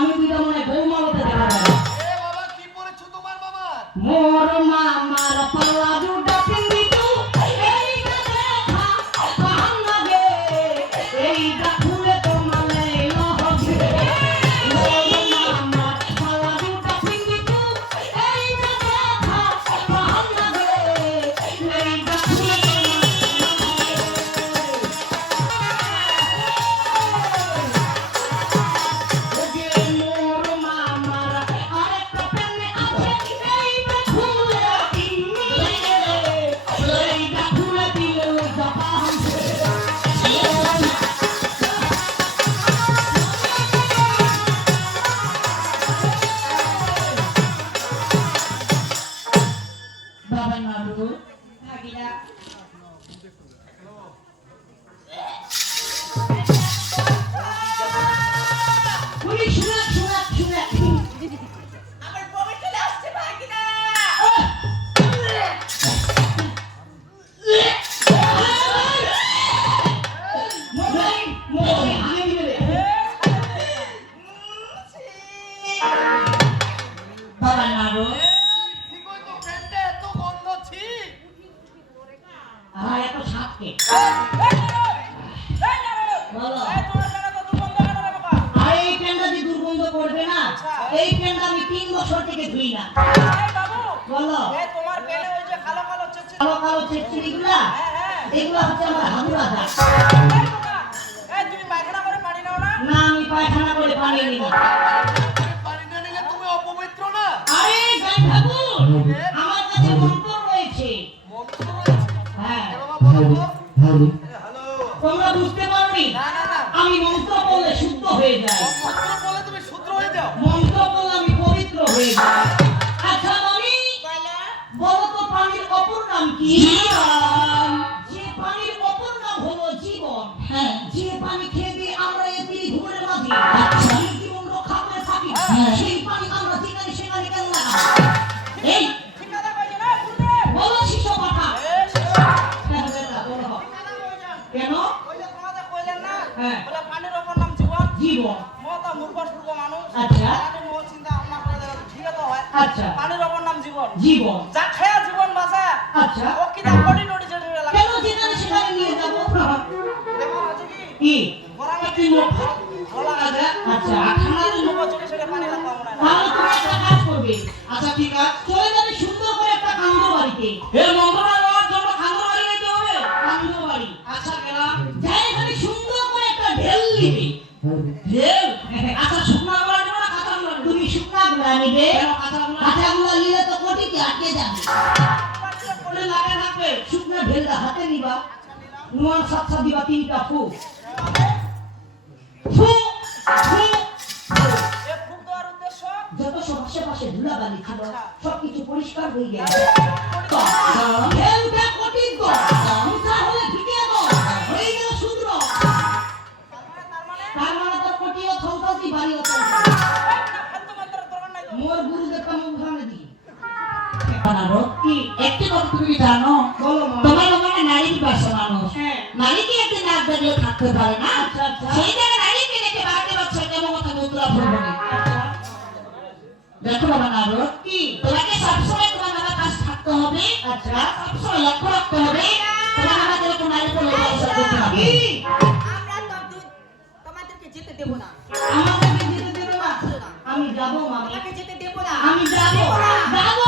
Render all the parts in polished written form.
আমি দুইটা মনে বৌমালতে দেখা যায়। এ বাবা কি পড়েছো তোমার মামা? মোর মামার পাল্লা দুটা পিন্দিতু এইটা দেখা কাহান লাগে এইটা খুলে তোমালে লহবে। মোর মামার পাল্লা দুটা পিন্দিতু এইটা দেখা কাহান লাগে এইটা খুলে মোর মামার আরেকটা পেনে আছে এইটা খুলে এইটা খুলে দিলে জাপান বাবা নাড়ু ভাগিরা শুনি শুনা শুনা শুনা আমার বমি চলে আসছে ভাগিনা। বাবা নাড়ু ঠিকই তো ফ্রেন্ডে এত গন্ধ ছি। আর এত সাপকে বলো আর এই পেনটা যে দুর্গন্ধ করবে না এই পেনটা আমি 3 বছর থেকে ধুই না বলো তোমার পেনে ওই যে কালো কালো চেচ্ছে কালো কালো চিড়চিড়িগুলা এগুলা হচ্ছে আমার হাদুরা দা তুমি পায়খানা করে পানি নাও না। না আমি পায়খানা করে পানি নিই না পানি না নিলে তুমি অপবিত্র না। আরে গাই ঠাকুর আমার কাছে মন্ত্র রয়েছে মন্ত্র রয়েছে। হ্যাঁ এ বাবা বলো তো। হ্যালো। তোমরা বুঝতে পারোনি না না না। আমি মন্ত্র বললে শুদ্ধ হয়ে যায় মন্ত্র বলে তুমি শুদ্ধ হয়ে যাও। মন্ত্র বললে আমি পবিত্র হয়ে যাই আচ্ছা মামি বলো বলো তো পানির অপর নাম কি যে পানির অপর নাম হলো জীবন হ্যাঁ যে পানি খেয়ে দিয়ে আমরা এই পৃথিবীর মাঝে জীবন রক্ষা করে থাকি সেই পানি আমরা যেখানে সেখানে কেন লাগাবো এই ঠিক কথা কইছো না গুরুদেব। বলো শিষ্য পাঠা এই শিষ্য, হ্যাঁ বেটা বলো কথা কইছেন। কেন ওই যে তোমাদের কইলেন না হ্যাঁ। বলে পানির ওপর নাম জীবন। জীবন মত মূর্খ সূর্খ মানুষ আচ্ছা। জানি মোহ চিন্তা ভাবনা করে দেখো ঠিক তো হয়। আচ্ছা পানির ওপর নাম জীবন। জীবন যা খায়া জীবন বাঁচা আচ্ছা ও কি না কোটি নোটি চড়ে লাগে। কেন যেখানে সেখানে নিয়ে যাবো দেখো আছে কি কি গরমে কি লোক গলা আছে। আচ্ছা ঠান্ডা দিন লোক চড়ে চড়ে পানি লাগাবো না। তাহলে তুমি একটা কাজ করবে আচ্ছা ঠিক আছে চলে যাবে সুন্দর করে একটা কান্দ বাড়িতে এই মন্ত্রটা নেওয়ার জন্য খান্দো বাড়ি যেতে হবে। কান্দ বাড়ি আচ্ছা গেলাম। যাই এখানে সুন্দর করে একটা ঢেল নিবে ঢেল আচ্ছা শুকনা গুলা নেবো না কাঁচা গুলা নেবো? তুমি শুকনা গুলা নিবে কেন কাঁচা গুলা? কাঁচা গুলা নিলে তো কোটিতে আটকে যাবে কোলে লাগে থাকবে। শুকনা ঢেলটা হাতে নিবা নুয়ান সাতসা দিবা 3টা ফু ফু ফু এ ফুক দেওয়ার উদ্দেশ্য যত সব আশেপাশে ধুলাবালি ছিল আচ্ছা। সবকিছু পরিষ্কার হয়ে গেছে ঢেলটা কোটি গো মিঠা হলে ফিটিয়ে দাও হয়ে গেল শুদ্র তার মানে তো কোটিও ছলতাছি বাড়িও চলছে ফালতু মন্ত্রের দরকার নাই তো। মোর গুরুদেব কা মুখ ভাঙে দি বানানো কি একটি কথা তুমি জানো বলো মা তোমার ওখানে নারী দিবস মানুষ হ্যাঁ নারী কি একটি নাচ দেখলে থাকতে পারে না আচ্ছা আচ্ছা সেই জায়গায় নারীকে দেখে বাড়িতে বাচ্চা কেমন কথা মুদ্রা ভরবে দেখো বাবা নারদ কি তোমাকে সবসময় তোমার বাবার কাছে থাকতে হবে আচ্ছা সবসময় লক্ষ্য রাখতে হবে তোমার আমাদের এরকম নারীকে লজ্জা করতে হবে কি আমরা তো তোমাদেরকে যেতে দেব না। আমাকে যেতে দেবে না আমি যাব মামি তোমাকে যেতে দেব না। আমি যাব যাব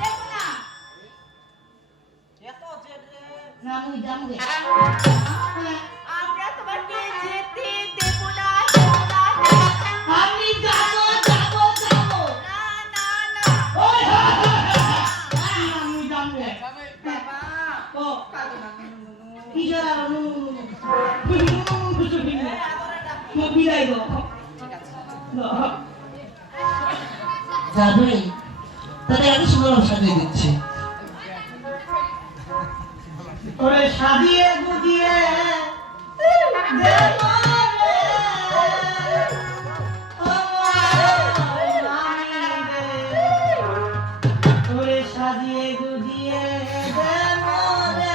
দেব না। এত জেদ রে। না আমি যাব রে আমরা তোমাকে যেতে দেব না, দেব না, দেব না। আমি যাব যাব যাব না, না, না। ওই আমি যাব রে বাবা, ও কাঁদো না, নুনু, নুনু। কি যারা নু কিছু ভিন্ন এই আদরে ডাক। মো বিদায় গো ঠিক আছে। যাবে তাদের এত সুন্দর সাজিয়ে দিচ্ছে ওরে সাজিয়ে গুজিয়ে দেব রে ও আমি রে ওরে সাজিয়ে গুজিয়ে দেব রে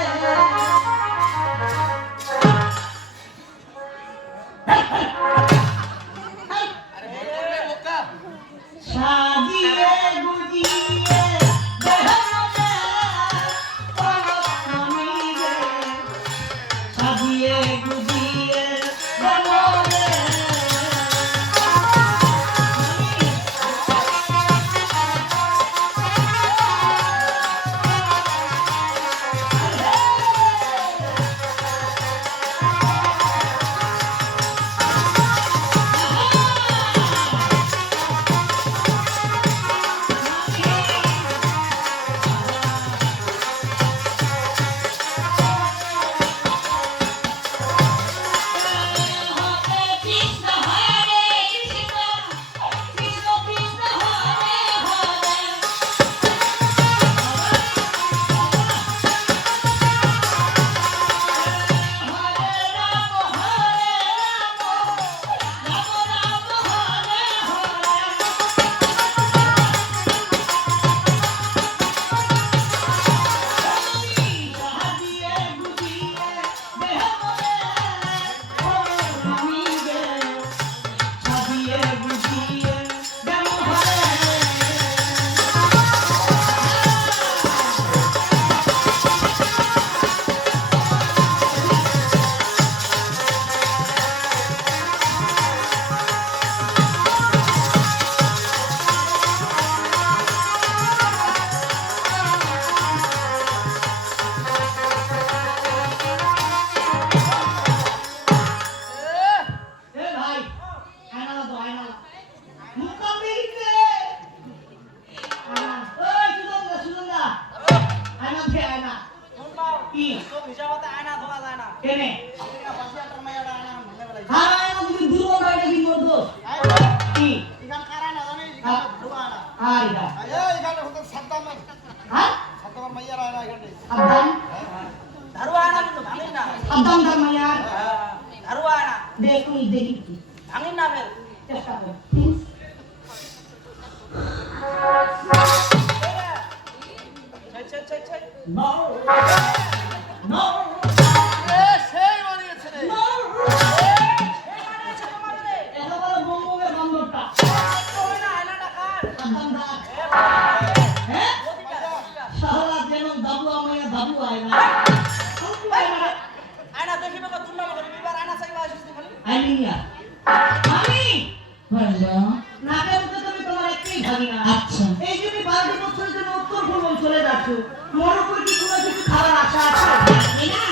কৃষ্ণ হরে কৃষ্ণ কৃষ্ণ কৃষ্ণ হরে হরে হরে রাম রাম রাম হরে হরে সাজিয়ে গুজিয়ে দেহ মনে আমি গে সাজিয়ে গুজিয়ে দেহ মনে এ ভাই আয়না দাও আয়না মুকাবিলে আয়না ওই সুন্দর আয়না দে আয়না কি কেনে আর আয়না যদি দুর্বল হয় নাকি মরদো কি আর এটা হ্যাঁ আব্দান আব্দান ধর্মায়া দেখুন দেখি চেষ্টা করো প্লিজ নো নো সেই বানিয়েছে রে নো এটা বলো বঙ্গের বন্দরটা আব্দান দা হ্যাঁ সারা যেন দাবু আমায় দাবু আয়না আইনিয়া আমি বলো নাকে মুখে তুমি তোমার একটাই ভাবি না আচ্ছা এই যে তুমি 12 বছরের জন্য উত্তর পূর্ব চলে যাচ্ছ মোর উপর কি কোনো কিছু খাবার আশা আছে আমি না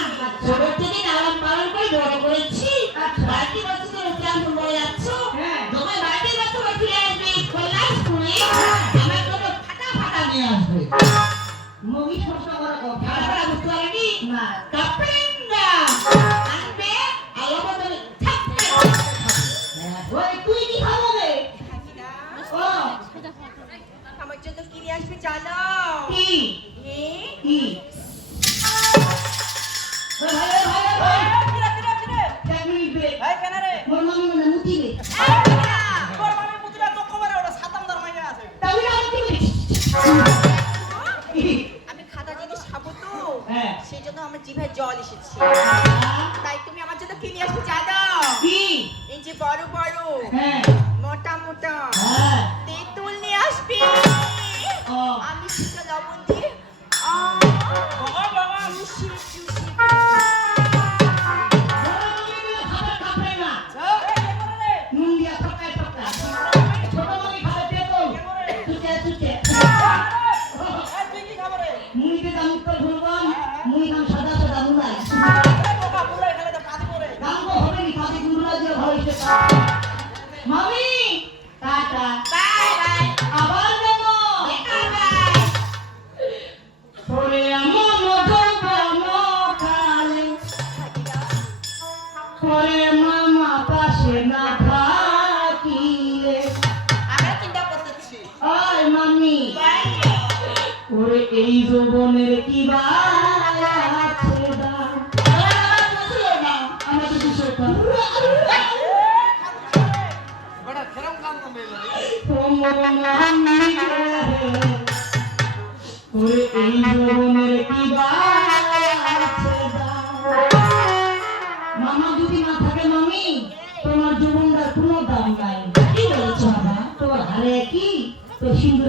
ছোট থেকে লালন পালন করে বড় করেছি আচ্ছা। 22 বছর ধরে উদ্যান বলে যাচ্ছ হ্যাঁ। যখন 22 বছর ফিরে আসবে কল্যাণ স্কুলে আমার কোনো ফাটা ফাটা নিয়ে আসবে মুভি ছোট বড় কথা ফাটা ফাটা বুঝতে পারবি না কাপড়া আনবে আলাদা থাকবে ওই তুই কি খাবো রে ও আমার জন্য কি নিয়ে আসবে জানো কি এ? কি ওই ভাই ভাই চাকরি দে মোর মামি মনে মুতি দে তাহলে আমি কি আমি খাতা জিনিস খাবো তো হ্যাঁ সেই জন্য আমার জিভে জল এসেছে তাই তুমি আমার জন্য কি নিয়ে আসবে জানো কি এই যে বড় বড় হ্যাঁ মোটা মোটা হ্যাঁ তেঁতুল নিয়ে আসবে ও আমি সেটা লবণ দিয়ে চুষি চুষি খাবার খাবে না নুন দিয়া সকায় সকায় ছোট মামি খাবে তেতো তুচে তুচে মুইতে দাম উত্তর ভুলবাম মুই দাম সাদা সাদা মুলাই দাম তো হবে নি খাদি গুরুরা দিয়ে ভবিষ্যৎ মামি টাটা বাই বাই আবার দেখো বাই তোরে মন জঙ্গল খালে তোরে মামা পাশে না থাকিলে আমরা চিন্তা করতেছি আয় মামি ওরে এই যৌবনের কি বা আছে দাম আমার তো বিষয়টা বেটা কেরম কান্দ মেলে তোমর নামি ওরে এই যৌবনের কি বা আছে দাম মামা যদি না থাকে মামি তোমার জীবনটার কোনো দাম নাই কি বলছো বাবা তোমার হারে কি তো সিন্দুর